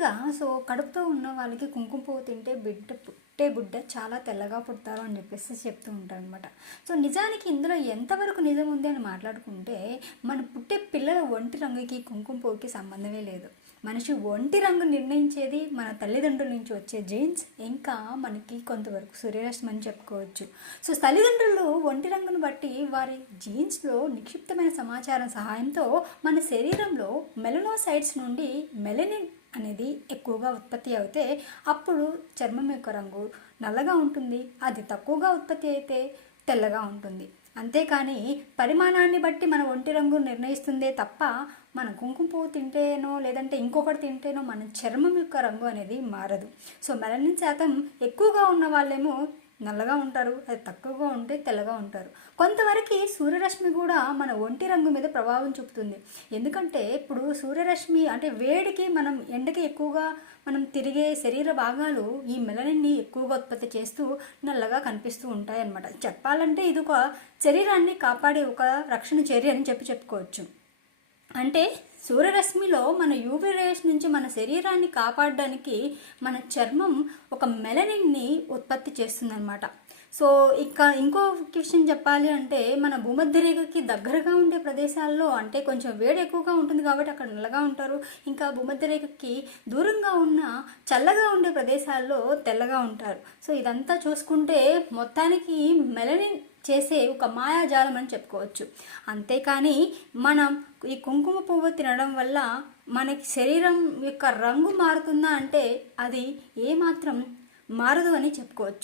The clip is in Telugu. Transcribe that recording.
జనరల్గా సో కడుపుతో ఉన్న వాళ్ళకి కుంకుమ పువ్వు తింటే బిడ్డ పుట్టే బిడ్డ చాలా తెల్లగా పుడతారు అని చెప్పేసి చెప్తూ ఉంటారు అనమాట సో నిజానికి ఇందులో ఎంతవరకు నిజం ఉంది అని మాట్లాడుకుంటే మన పుట్టే పిల్లల ఒంటి రంగుకి కుంకుమ పువ్వుకి సంబంధమే లేదు. మనిషి ఒంటి రంగు నిర్ణయించేది మన తల్లిదండ్రుల నుంచి వచ్చే జీన్స్ ఇంకా మనకి కొంతవరకు సూర్యరశ్మి అని చెప్పుకోవచ్చు. సో తల్లిదండ్రులు ఒంటి రంగును బట్టి వారి జీన్స్లో నిక్షిప్తమైన సమాచారం సహాయంతో మన శరీరంలో మెలనోసైడ్స్ నుండి మెలనిన్ అనేది ఎక్కువగా ఉత్పత్తి అవుతే అప్పుడు చర్మం యొక్క రంగు నల్లగా ఉంటుంది. అది తక్కువగా ఉత్పత్తి అయితే తెల్లగా ఉంటుంది. అంతేకాని పరిమాణాన్ని బట్టి మన ఒంటి రంగు నిర్ణయిస్తుందే తప్ప మన కుంకుమ పువ్వు తింటేనో లేదంటే ఇంకొకటి తింటేనో మన చర్మం యొక్క రంగు అనేది మారదు. సో మెలనిన్ శాతం ఎక్కువగా ఉన్న వాళ్ళేమో నల్లగా ఉంటారు అది తక్కువగా ఉంటే తెల్లగా ఉంటారు. కొంతవరకు సూర్యరశ్మి కూడా మన ఒంటి రంగు మీద ప్రభావం చూపుతుంది. ఎందుకంటే ఇప్పుడు సూర్యరశ్మి అంటే వేడికి మనం ఎండకి ఎక్కువగా మనం తిరిగే శరీర భాగాలు ఈ మెలనిన్ని ఎక్కువగా ఉత్పత్తి చేస్తూ నల్లగా కనిపిస్తూ ఉంటాయి అన్నమాట చెప్పాలంటే ఇది ఒక శరీరాన్ని కాపాడే ఒక రక్షణ చర్య అని చెప్పి చెప్పుకోవచ్చు. అంటే సూర్యరశ్మిలో మన యూవీ రేస్ నుంచి మన శరీరాన్ని కాపాడడానికి మన చర్మం ఒక మెలనిన్ని ఉత్పత్తి చేస్తుందన్నమాట. సో ఇక ఇంకో విషయం చెప్పాలి అంటే మన భూమధ్య రేఖకి దగ్గరగా ఉండే ప్రదేశాల్లో అంటే కొంచెం వేడి ఎక్కువగా ఉంటుంది కాబట్టి అక్కడ నల్లగా ఉంటారు. ఇంకా భూమధ్య రేఖకి దూరంగా ఉన్న చల్లగా ఉండే ప్రదేశాల్లో తెల్లగా ఉంటారు. సో ఇదంతా చూసుకుంటే మొత్తానికి మెలనిన్ చేసే ఒక మాయాజాలం అని చెప్పుకోవచ్చు. అంతేకాని మనం ఈ కుంకుమ పువ్వు తినడం వల్ల మనకి శరీరం యొక్క రంగు మారుతుందా అంటే అది ఏమాత్రం మారదు అని చెప్పుకోవచ్చు.